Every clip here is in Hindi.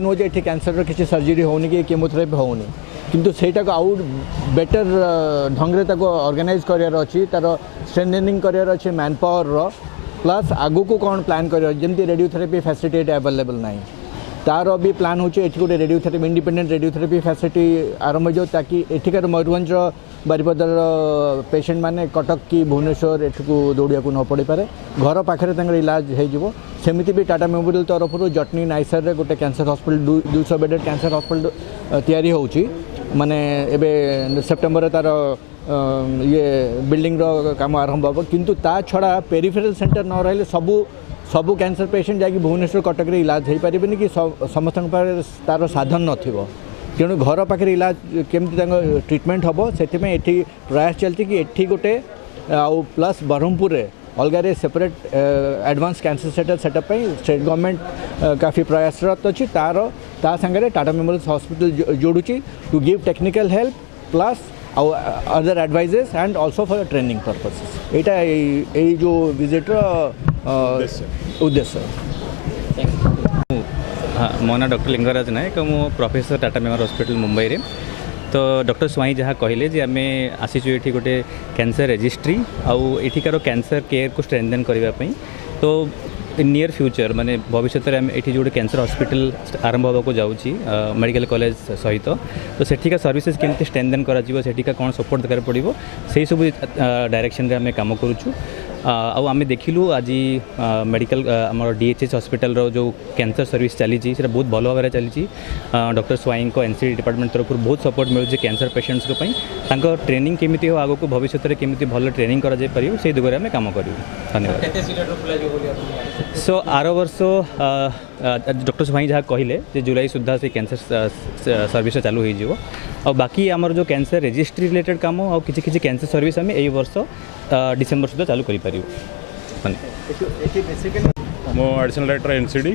नो जे कैंसर किसी सर्जरी होनी कि केमोथेरापी होनी किंतु सेटा को आउट बेटर ढंग से ऑर्गेनाइज करार अच्छी तार स्ट्रेंथनिंग करार अच्छे मैन पावर प्लस आगु को कौन प्लान कर जमी रेडियोथेरापी फैसिलिटी अवेलेबल ना तार भी प्लान हो गोटे रेडियोथेरापी इंडिपेंडेंट रेडियोथेरापी फैसिलिटी आरंभ हो ताकि एठिकार मयूरभंज बारिपदार पेशेंट माने कटक कि भुवनेश्वर एठू दौड़ा को न पड़ पारे घर पाखे इलाज होमती भी टाटा मेमोरियल तरफ जटनी नाइसर गोटे cancer hospital 200 bedded cancer hospital तैयारी होची माने एबे सेप्टेम्बर तार ये बिल्डिंग काम आरंभ हम किंतु ता छड़ा पेरिफेरल सेंटर न रही सबू कैंसर पेशेंट जाकि भुवनेश्वर कटक इलाज हो पारे कि समस्त तार साधन न तेणु घर पाखे इलाज केमती ट्रिटमेंट हम से प्रयास चलती कि एठी गोटे आउ प्लस ब्रह्मपुर अलग separate advance cancer centre setup state government काफ़ी प्रयासरत अच्छी तार ता संगे टाटा मेमोरियल हॉस्पिटल जोड़ुची to give technical help plus other advices and also for training purposes यहाँ जो विजिट उद्देश्य। हाँ मो ना डॉक्टर लिंगराज नायक मु professor Tata Memorial hospital Mumbai रे। तो डॉक्टर स्वाई जहाँ कहले जे आम आसीचु ये गोटे कैंसर रजिस्ट्री आउ एठिकार कैंसर केयर को स्ट्रेंथन करने तो इन नियर फ्यूचर माने भविष्य में ये जो कैंसर हॉस्पिटल आरंभ होगा जाऊँगी मेडिकल कॉलेज सहित तो सेठिका सर्विसेज केमती स्ट्रेंथन करा कौन सपोर्ट दरकार पड़ो से सब डायरेक्शन रे आम काम करूँ आम देखिलु आज मेडिकल आम डीएचएच हॉस्पिटल जो कैंसर सर्विस चली बहुत भल भाव चली डॉक्टर स्वाई को एनसीडी डिपार्टमेंट तरफ बहुत सपोर्ट मिलूँ कैंसर पेशेंट्स ट्रेनिंग केमी हो आगे भविष्य में केमी भल ट्रेनिंग कर दिगरे आम काम करूँ। धन्यवाद। सो आर वर्ष डॉक्टर स्वाई जहाँ कहले जुलाई सुधा से कैंसर सर्विस चालू हो बाकी आमर जो कैंसर रजिस्ट्री रिलेटेड काम और किसी कैंसर सर्विस आम यही वर्ष डिसेम्बर सुधा चालू कर मो additional director NCD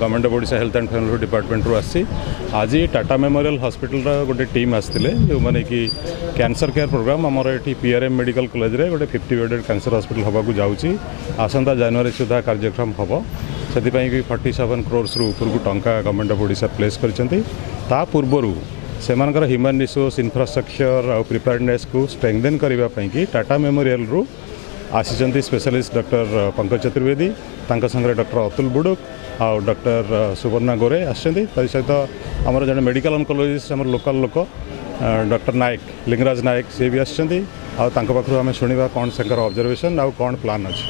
government of Odisha health and family department रू आसी आज टाटा मेमोरियल हॉस्पिटल गोटे टीम आसते जो मैंने कि कैंसर केयर प्रोग्राम आमर ये पीआरएम मेडिकल कॉलेज रे गोटे 50 बेडेड कैंसर हॉस्पिटल होगा जाऊँगी आसंता जनवरी सुधा कार्यक्रम हम से 47 करोड़ रु ऊपर टंका गवर्नमेंट ऑफ ओडिशा प्लेस कर पूर्वर से ह्यूमन रिसोर्स इंफ्रास्ट्रक्चर और प्रिपेयर्डनेस को स्ट्रेंथन करने टाटा मेमोरियल रू आसी स्पेशलिस्ट डॉक्टर पंकज चतुर्वेदी संगे डॉक्टर अतुल बुडुक आ डॉक्टर सुवर्णा गोरे आसछन्ती सहित आमर जड़े मेडिकल ऑन्कोलॉजिस्ट आम लोकल लोक डॉक्टर नायक लिंगराज नायक सी भी आसछन्ती आ पाखु आम शुणा कौन से ऑब्जर्वेशन आ कौन प्लान अच्छे।